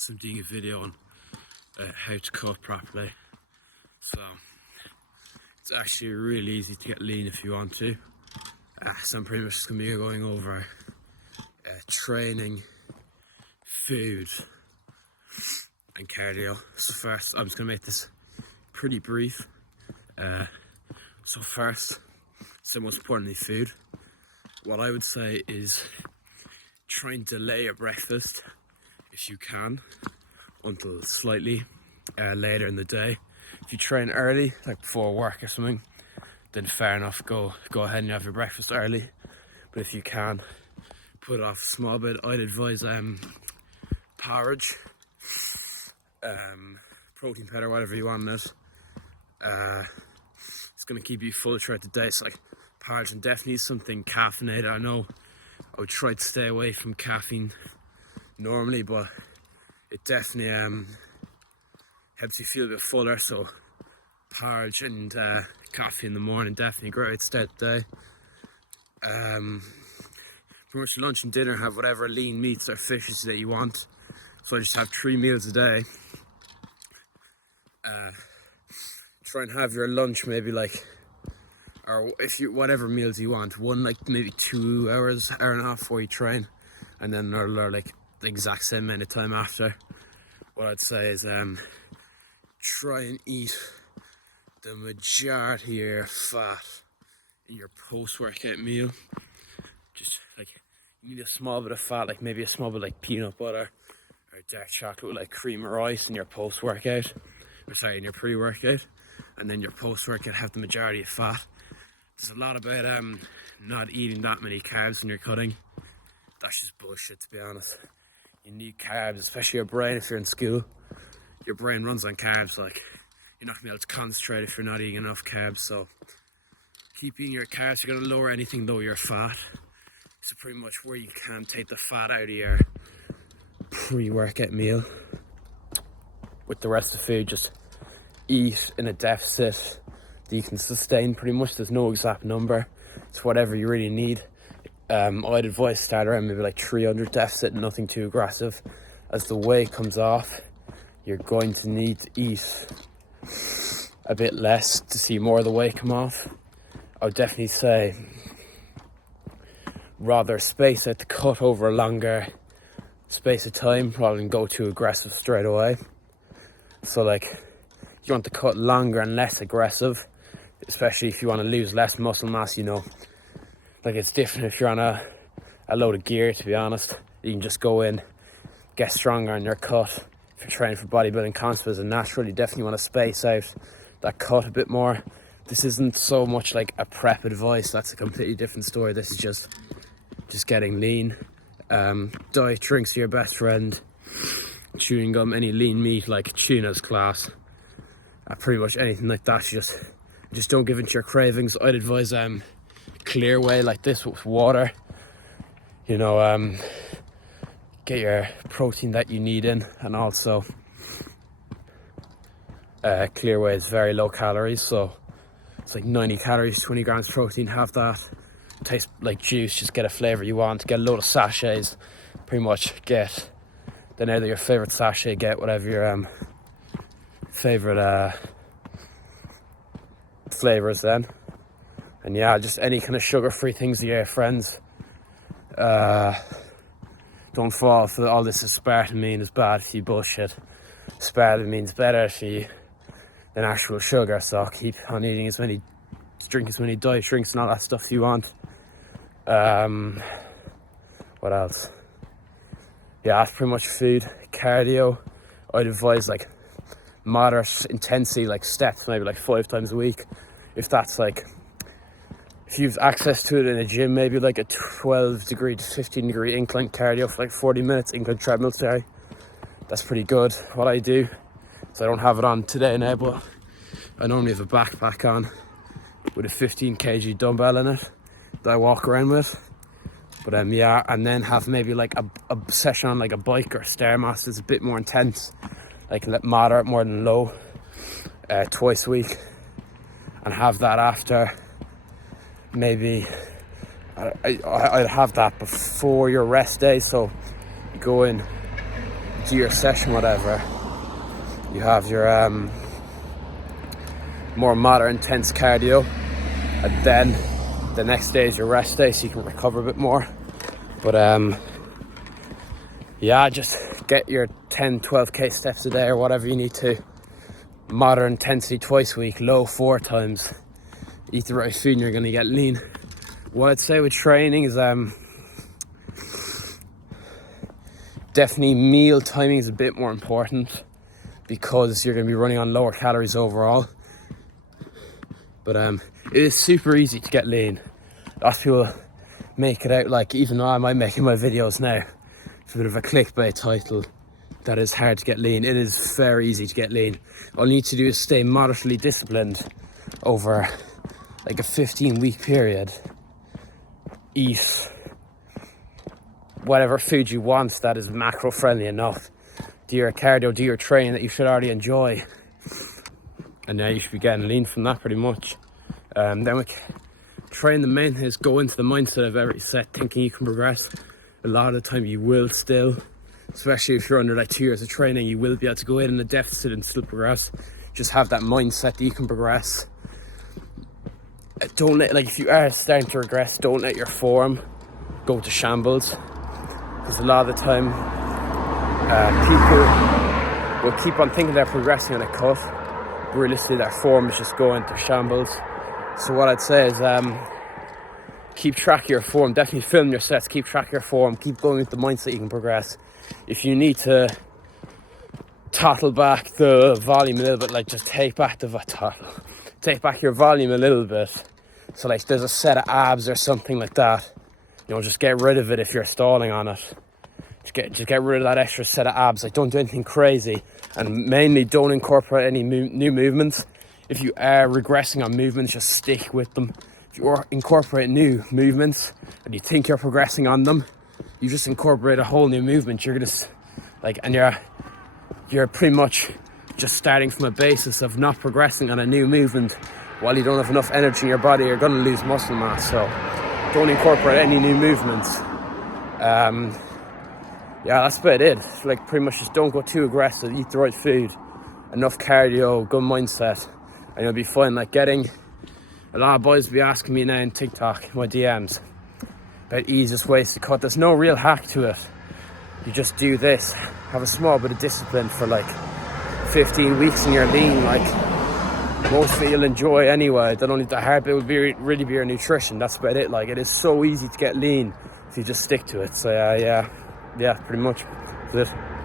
So I'm doing a video on how to cut properly. So it's actually really easy to get lean if you want to. So I'm pretty much just going to be going over training, food and cardio. So first I'm just going to make this pretty brief. So first, it's the most importantly food. What I would say is try and delay your breakfast if you can until slightly later in the day. If you train early, like before work or something, then fair enough, go ahead and have your breakfast early. But if you can, put it off a small bit. I'd advise porridge, protein powder, whatever you want in it. It's going to keep you full throughout the day. So like porridge, and definitely something caffeinated. I know I would try to stay away from caffeine normally, but it definitely helps you feel a bit fuller. So porridge and coffee in the morning, definitely a great way to start the day. Pretty much lunch and dinner, have whatever lean meats or fishes that you want. So I just have 3 meals a day. Try and have your lunch maybe like, or if you, whatever meals you want, one like maybe 2 hours, hour and a half before you train, and then another like the exact same amount of time after. What I'd say is try and eat the majority of your fat in your post-workout meal. Just like, you need a small bit of fat, like maybe a small bit of like peanut butter or dark chocolate with like cream or ice in your post-workout, or sorry, in your pre-workout, and then your post-workout have the majority of fat. There's a lot about not eating that many carbs when you're cutting. That's just bullshit, to be honest. You need carbs, especially your brain. If you're in school, your brain runs on carbs. Like, you're not gonna be able to concentrate if you're not eating enough carbs. So keep eating your carbs. You're gonna lower anything lower your fat. So pretty much where you can, take the fat out of your pre-workout meal. With the rest of the food, just eat in a deficit that you can sustain. Pretty much, there's no exact number. It's whatever you really need. I'd advise start around maybe like 300 deficit, nothing too aggressive. As the weight comes off, you're going to need to eat a bit less to see more of the weight come off. I would definitely say rather space out the cut over a longer space of time rather than go too aggressive straight away. So like, you want the cut longer and less aggressive, especially if you want to lose less muscle mass, you know. Like, it's different if you're on a load of gear, to be honest. You can just go in, get stronger on your cut. If you're training for bodybuilding concepts as a natural, you definitely want to space out that cut a bit more. This isn't so much like a prep advice, that's a completely different story. This is just getting lean. Diet drinks are your best friend. Chewing gum, any lean meat like tuna's class. Pretty much anything like that, just don't give in to your cravings. I'd advise clear whey like this with water. You know, get your protein that you need in, and also clear whey is very low calories, so it's like 90 calories, 20 grams protein. Have that. Tastes like juice. Just get a flavor you want. Get a load of sachets. Pretty much get then either your favorite sachet, get whatever your favorite flavors then. And yeah, just any kind of sugar-free things to your friends. Don't fall for all this aspartame is bad for you bullshit. Aspartame better for you than actual sugar, so keep on eating drink as many diet drinks and all that stuff you want. What else? Yeah, that's pretty much food. Cardio, I'd advise like moderate intensity, like steps, maybe like 5 times a week. If that's like, if you've access to it in a gym, maybe like a 12 degree to 15 degree incline cardio for like 40 minutes, incline treadmill, sorry. That's pretty good. What I do, so I don't have it on today now, but I normally have a backpack on with a 15 kg dumbbell in it that I walk around with. But yeah, and then have maybe like a session on like a bike or Stairmaster that's a bit more intense, like moderate more than low, twice a week, and have that after. Maybe I'd have that before your rest day, so you go in do your session, whatever, you have your more moderate intense cardio, and then the next day is your rest day, so you can recover a bit more. But yeah, just get your 10-12k steps a day or whatever you need to. Moderate intensity twice a week, low 4 times. Eat the right food and you're going to get lean. What I'd say with training is definitely meal timing is a bit more important, because you're going to be running on lower calories overall. But it is super easy to get lean. Lots of people make it out like, even though I might make in my videos now, it's a bit of a clickbait title, that is hard to get lean. It is very easy to get lean. All you need to do is stay moderately disciplined over like a 15-week period. Eat whatever food you want that is macro friendly enough. Do your cardio, do your training that you should already enjoy. And now you should be getting lean from that pretty much. Then we train, the main thing is go into the mindset of every set thinking you can progress. A lot of the time you will still, especially if you're under like 2 years of training, you will be able to go in a deficit and still progress. Just have that mindset that you can progress. Don't let, like, if you are starting to regress, don't let your form go to shambles, because a lot of the time people will keep on thinking they're progressing on a cut, but realistically their form is just going to shambles. So what I'd say is keep track of your form. Definitely film your sets, keep track of your form, keep going with the mindset you can progress. If you need to throttle back the volume a little bit, like just take back your volume a little bit. So like there's a set of abs or something like that, you know, just get rid of it if you're stalling on it. Just get rid of that extra set of abs. Like, don't do anything crazy, and mainly don't incorporate any new movements. If you are regressing on movements, just stick with them. If you incorporate new movements and you think you're progressing on them, you just incorporate a whole new movement. You're gonna and you're pretty much just starting from a basis of not progressing on a new movement. While you don't have enough energy in your body, you're going to lose muscle mass. So don't incorporate any new movements. Yeah, that's about it. Like, pretty much just don't go too aggressive. Eat the right food, enough cardio, good mindset, and you'll be fine. Like, a lot of boys be asking me now in TikTok, my DMs, about easiest ways to cut. There's no real hack to it. You just do this. Have a small bit of discipline for like 15 weeks and you're lean. Like, most of it you'll enjoy anyway. The hard bit will really be your nutrition. That's about it. Like, it is so easy to get lean if you just stick to it. So yeah, pretty much that's it.